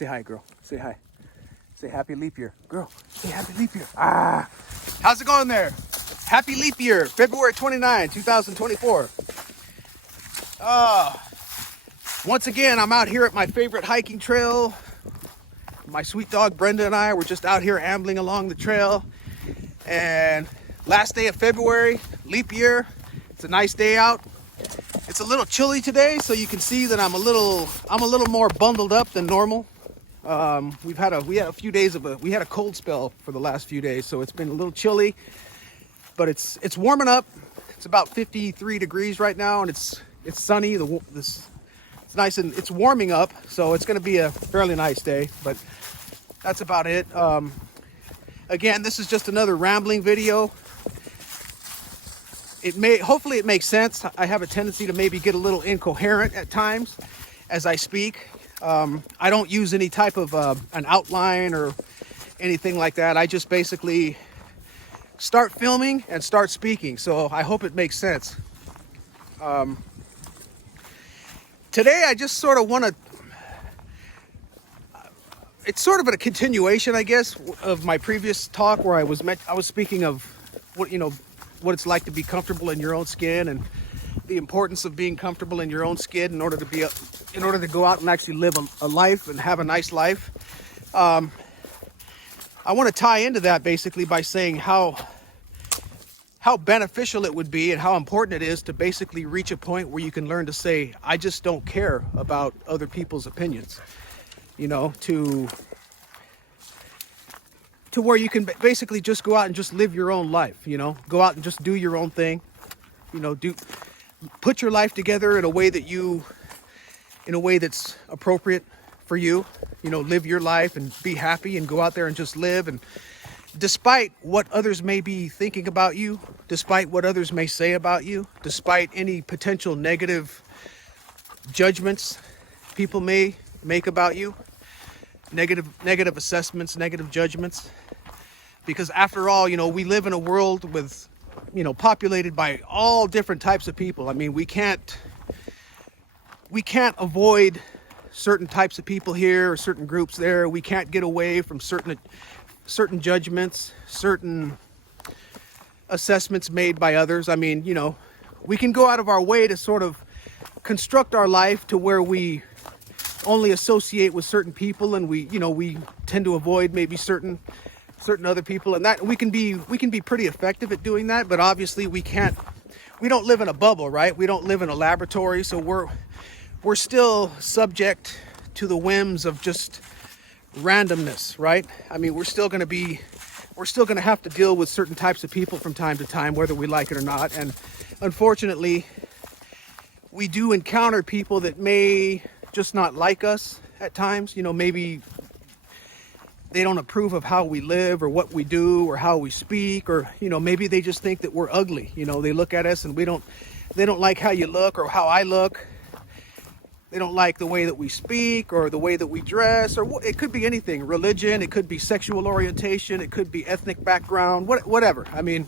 Say hi, girl. Say hi. Say happy leap year. Girl, say happy leap year. Ah. How's it going there? Happy leap year, February 29, 2024. Once again, I'm out here at my favorite hiking trail. My sweet dog Brenda and I were just out here ambling along the trail. And last day of February, leap year. It's a nice day out. It's a little chilly today, so you can see that I'm a little more bundled up than normal. We had a few days we had a cold spell for the last few days, so it's been a little chilly, but it's warming up. It's about 53 degrees right now, and it's sunny. It's nice, and it's warming up, so it's going to be a fairly nice day. But that's about it. Again, this is just another rambling video. Hopefully it makes sense. I have a tendency to maybe get a little incoherent at times as I speak. I don't use any type of an outline or anything like that. I just basically start filming and start speaking. So I hope it makes sense. Today I just sort of want to, it's sort of a continuation, I guess, of my previous talk where I was speaking of what it's like to be comfortable in your own skin and the importance of being comfortable in your own skin in order to go out and actually live a life and have a nice life. I want to tie into that basically by saying how beneficial it would be and how important it is to basically reach a point where you can learn to say, I just don't care about other people's opinions, to where you can basically just go out and just live your own life, go out and just do your own thing, put your life together in a way that's appropriate for you, live your life and be happy and go out there and just live. And despite what others may be thinking about you, despite what others may say about you, despite any potential negative judgments people may make about you, negative assessments, negative judgments, because after all, we live in a world with, populated by all different types of people. I mean, we can't avoid certain types of people here or certain groups there. We can't get away from certain judgments, certain assessments made by others. I mean, we can go out of our way to sort of construct our life to where we only associate with certain people, and we tend to avoid maybe certain other people, and that we can be pretty effective at doing that. But obviously we don't live in a bubble, right? We don't live in a laboratory, so we're still subject to the whims of just randomness, right? I mean, we're still going to have to deal with certain types of people from time to time, whether we like it or not. And unfortunately, we do encounter people that may just not like us at times. Maybe they don't approve of how we live or what we do or how we speak, or maybe they just think that we're ugly. They look at us and they don't like how you look or how I look. They don't like the way that we speak or the way that we dress, or it could be anything. Religion, it could be sexual orientation, it could be ethnic background, whatever. I mean,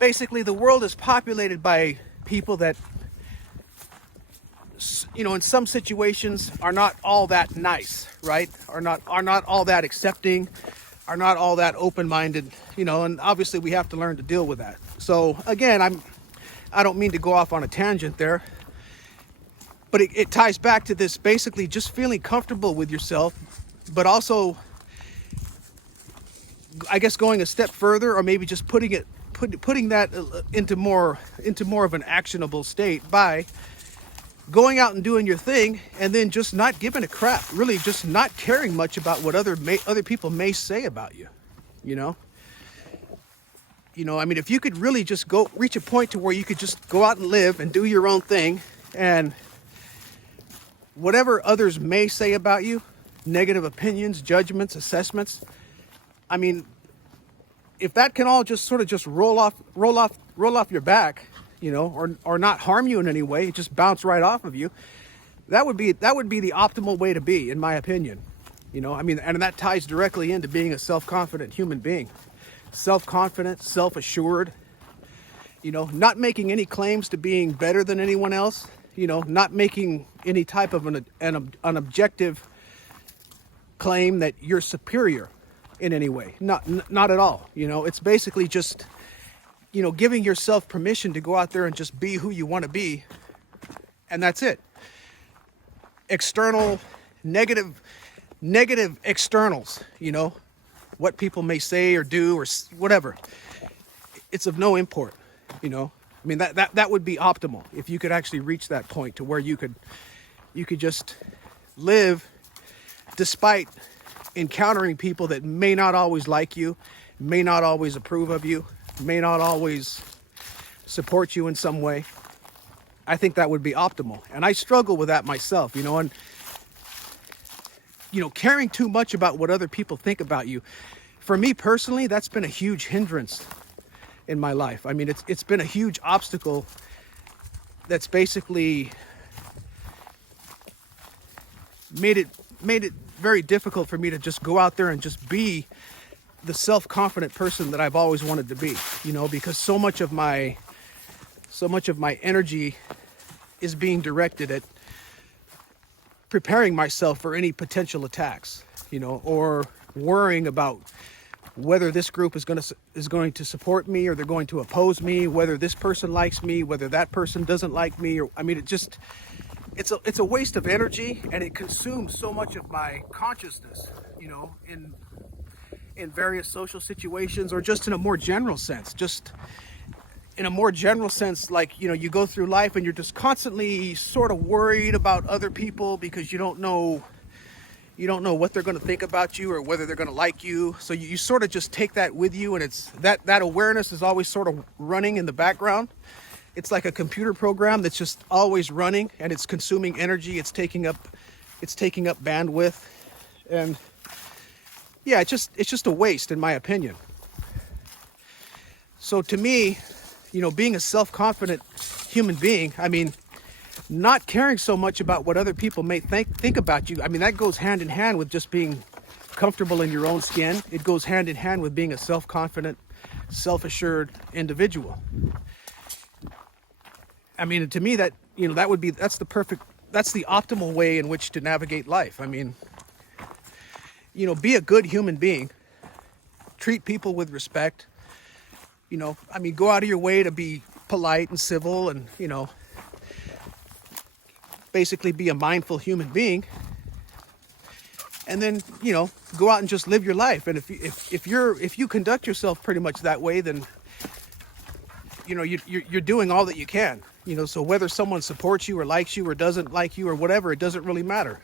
basically the world is populated by people that, in some situations are not all that nice, right? Are not all that accepting, are not all that open-minded, and obviously we have to learn to deal with that. So again, I don't mean to go off on a tangent there, but it ties back to this, basically just feeling comfortable with yourself, but also, I guess, going a step further, or maybe just putting that into more of an actionable state by going out and doing your thing, and then just not giving a crap, really just not caring much about what other people may say about you. I mean, if you could really just reach a point to where you could just go out and live and do your own thing, and whatever others may say about you, negative opinions, judgments, assessments, I mean, if that can all just sort of just roll off your back, or not harm you in any way, just bounce right off of you, that would be the optimal way to be, in my opinion. I mean, and that ties directly into being a self-confident human being. Self-confident, self-assured, not making any claims to being better than anyone else, not making any type of an objective claim that you're superior in any way. Not at all. It's basically just, giving yourself permission to go out there and just be who you want to be. And that's it. External, negative externals, what people may say or do or whatever. It's of no import, that would be optimal if you could actually reach that point to where you could just live despite encountering people that may not always like you, may not always approve of you, may not always support you in some way. I think that would be optimal. And I struggle with that myself, and caring too much about what other people think about you. For me personally, that's been a huge hindrance in my life. I mean, it's been a huge obstacle that's basically made it very difficult for me to just go out there and just be the self-confident person that I've always wanted to be, because so much of my energy is being directed at preparing myself for any potential attacks, or worrying about whether this group is going to support me or they're going to oppose me, whether this person likes me, whether that person doesn't like me, or it's a waste of energy, and it consumes so much of my consciousness, in various social situations, or just in a more general sense, like, you go through life and you're just constantly sort of worried about other people because you don't know what they're going to think about you or whether they're going to like you. So you sort of just take that with you, and it's that awareness is always sort of running in the background. It's like a computer program that's just always running, and it's consuming energy. It's taking up bandwidth, and yeah, it's just a waste, in my opinion. So to me, being a self-confident human being, not caring so much about what other people may think about you, that goes hand in hand with just being comfortable in your own skin. It goes hand in hand with being a self-confident, self-assured individual. To me, that's the optimal way in which to navigate life. Be a good human being, treat people with respect, go out of your way to be polite and civil, and, basically be a mindful human being, and then, go out and just live your life. And if you conduct yourself pretty much that way, then, you're doing all that you can. So whether someone supports you or likes you or doesn't like you or whatever, it doesn't really matter.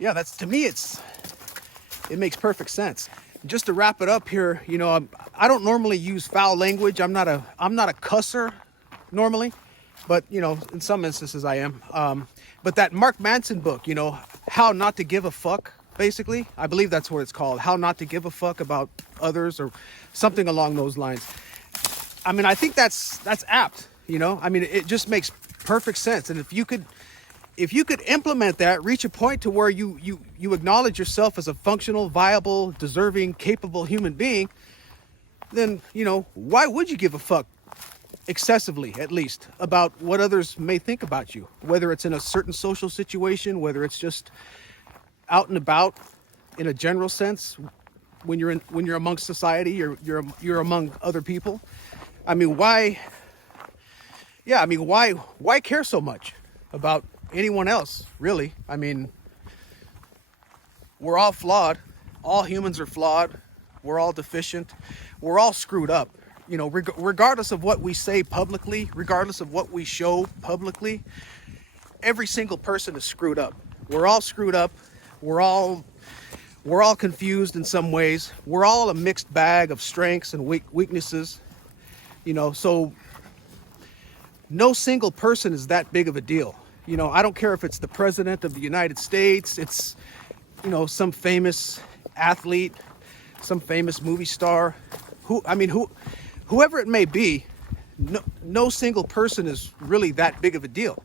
That's, to me, it makes perfect sense. Just to wrap it up here, I don't normally use foul language. I'm not a cusser normally, but in some instances I am. But that Mark Manson book, How Not to Give a Fuck, basically, I believe that's what it's called, How Not to Give a Fuck About Others, or something along those lines. I think that's apt, it just makes perfect sense. And if you could implement that, reach a point to where you acknowledge yourself as a functional, viable, deserving, capable human being, then, why would you give a fuck, excessively at least, about what others may think about you, whether it's in a certain social situation, whether it's just out and about in a general sense, when you're amongst society, or you're among other people. Why care so much about anyone else, really? We're all flawed. All humans are flawed. We're all deficient. We're all screwed up. Regardless of what we say publicly, regardless of what we show publicly, every single person is screwed up. We're all screwed up. We're all confused in some ways. We're all a mixed bag of strengths and weaknesses. So no single person is that big of a deal. I don't care if it's the president of the United States, it's, some famous athlete, some famous movie star, whoever it may be. No single person is really that big of a deal.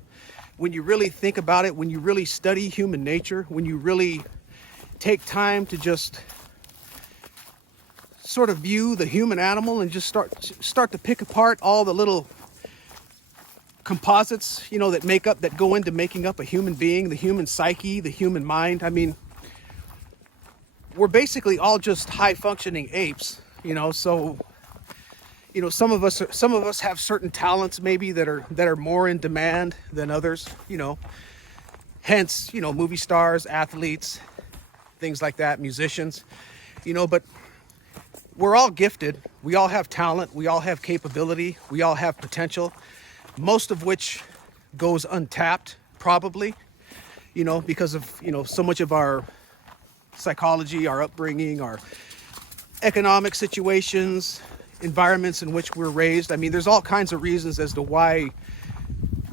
When you really think about it, when you really study human nature, when you really take time to just sort of view the human animal and just start to pick apart all the little composites, that go into making up a human being, the human psyche, the human mind. I mean, we're basically all just high functioning apes, so some of us have certain talents maybe that are more in demand than others, hence, movie stars, athletes, things like that, musicians, but we're all gifted. We all have talent. We all have capability. We all have potential, most of which goes untapped, probably, because of, so much of our psychology, our upbringing, our economic situations, environments in which we're raised. I mean, there's all kinds of reasons as to why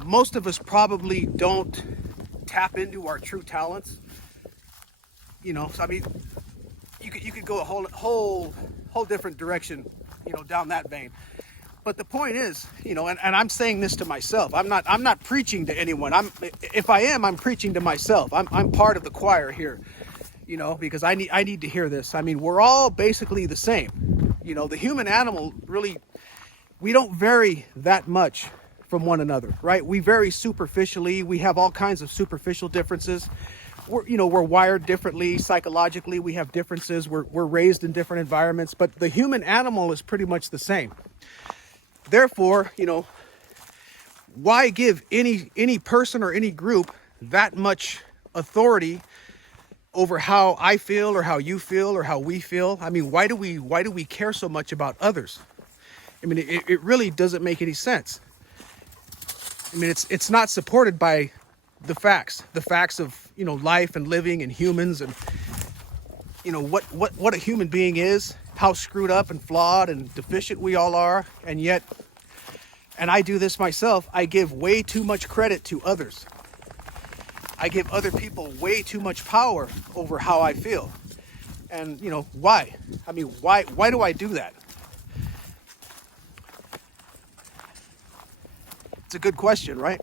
most of us probably don't tap into our true talents. So I mean, you could go a whole different direction, down that vein. But the point is, and I'm saying this to myself. I'm not preaching to anyone. If I am, I'm preaching to myself. I'm part of the choir here, because I need to hear this. I mean, we're all basically the same. The human animal really, we don't vary that much from one another, right? We vary superficially. We have all kinds of superficial differences. We're wired differently psychologically. We have differences. We're raised in different environments, but the human animal is pretty much the same. Therefore, why give any person or any group that much authority over how I feel or how you feel or how we feel? I mean, why do we care so much about others? I mean, it really doesn't make any sense. I mean, it's not supported by the facts of, life and living and humans and, what a human being is, how screwed up and flawed and deficient we all are. And yet, and I do this myself, I give way too much credit to others. I give other people way too much power over how I feel. And, why? I mean, why do I do that? It's a good question, right?